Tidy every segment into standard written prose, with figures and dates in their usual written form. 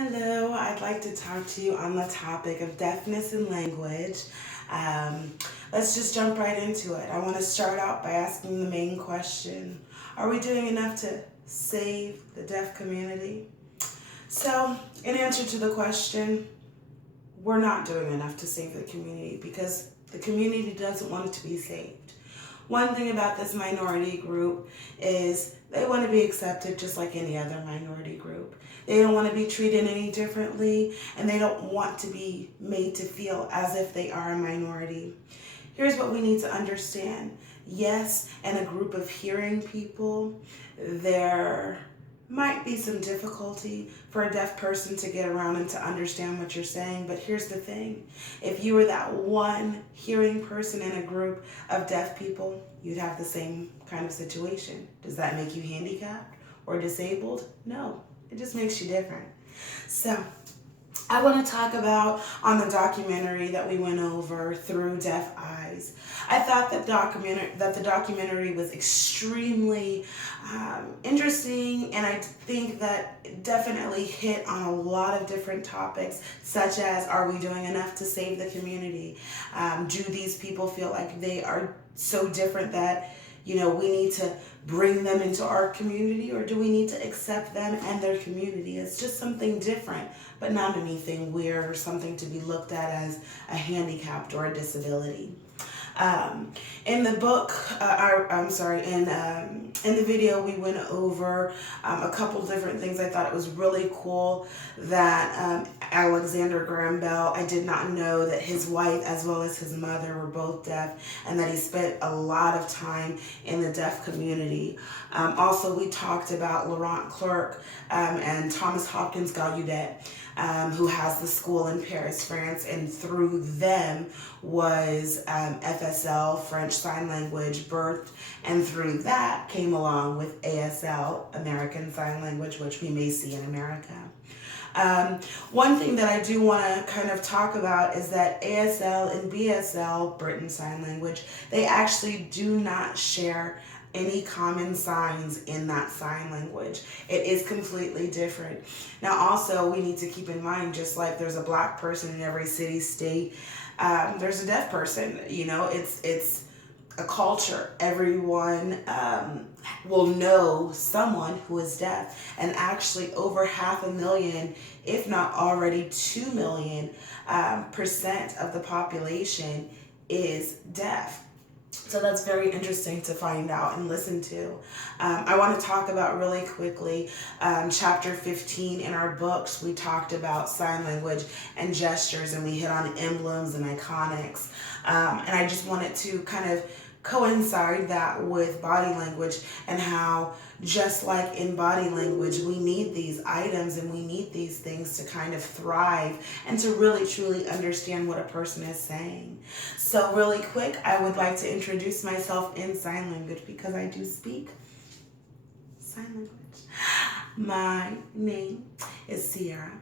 Hello, I'd like to talk to you on the topic of deafness and language. Um, let's just jump right into it. I want to start out by asking the main question. Are we doing enough to save the deaf community? So, in answer to the question, we're not doing enough to save the community because the community doesn't want it to be saved. One thing about this minority group is they want to be accepted just like any other minority group. They don't want to be treated any differently, and they don't want to be made to feel as if they are a minority. Here's what we need to understand. Yes, in a group of hearing people, there might be some difficulty for a deaf person to get around and to understand what you're saying, but here's the thing. If you were that one hearing person in a group of deaf people, you'd have the same kind of situation. Does that make you handicapped or disabled? No, it just makes you different. So, I want to talk about on the documentary that we went over Through Deaf Eyes. I thought that the documentary was extremely interesting, and I think that it definitely hit on a lot of different topics, such as, are we doing enough to save the community? Do these people feel like they are so different that we need to bring them into our community, or do we need to accept them and their community? It's just something different, but not anything weird or something to be looked at as a handicapped or a disability. In the book, in the video, we went over a couple different things. I thought it was really cool that Alexander Graham Bell, I did not know that his wife as well as his mother were both deaf, and that he spent a lot of time in the deaf community. Also, we talked about Laurent Clerc and Thomas Hopkins Gallaudet, who has the school in Paris, France, and through them was FSL, French Sign Language, birthed, and through that came along with ASL, American Sign Language, which we may see in America. One thing that I do want to kind of talk about is that ASL and BSL, Britain Sign Language, they actually do not share any common signs in that sign language. It is completely different. Now also, we need to keep in mind, just like there's a black person in every city, state, there's a deaf person. It's a culture. Everyone will know someone who is deaf, and actually over 500,000, if not already 2 million percent of the population is deaf. So that's very interesting to find out and listen to. I want to talk about really quickly chapter 15 in our books. We talked about sign language and gestures, and we hit on emblems and iconics. And I just wanted to kind of coincide that with body language, and how just like in body language, we need these items and we need these things to kind of thrive and to really truly understand what a person is saying. So really quick, I would like to introduce myself in sign language because I do speak sign language. My name is Sierra.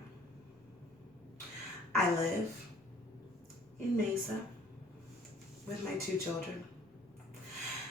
I live in Mesa with my 2 children.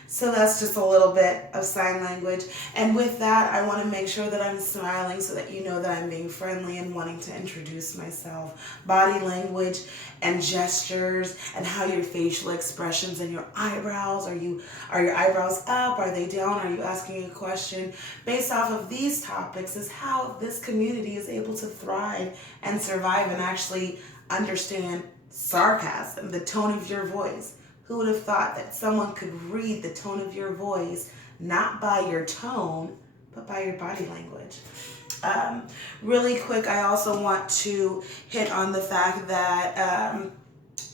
So that's just a little bit of sign language. And with that, I want to make sure that I'm smiling so that you know that I'm being friendly and wanting to introduce myself. Body language and gestures and how your facial expressions and your eyebrows, are your eyebrows up? Are they down? Are you asking a question? Based off of these topics is how this community is able to thrive and survive and actually understand sarcasm, the tone of your voice. Who would have thought that someone could read the tone of your voice, not by your tone, but by your body language? Really quick, I also want to hit on the fact that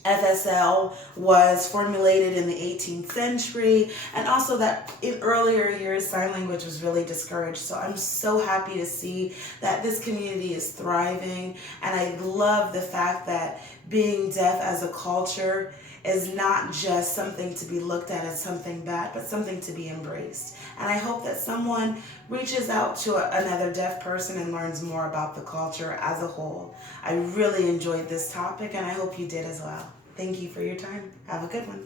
FSL was formulated in the 18th century, and also that in earlier years sign language was really discouraged. So I'm so happy to see that this community is thriving, and I love the fact that being deaf as a culture is not just something to be looked at as something bad, but something to be embraced. And I hope that someone reaches out to another deaf person and learns more about the culture as a whole. I really enjoyed this topic, and I hope you did as well. Thank you for your time. Have a good one.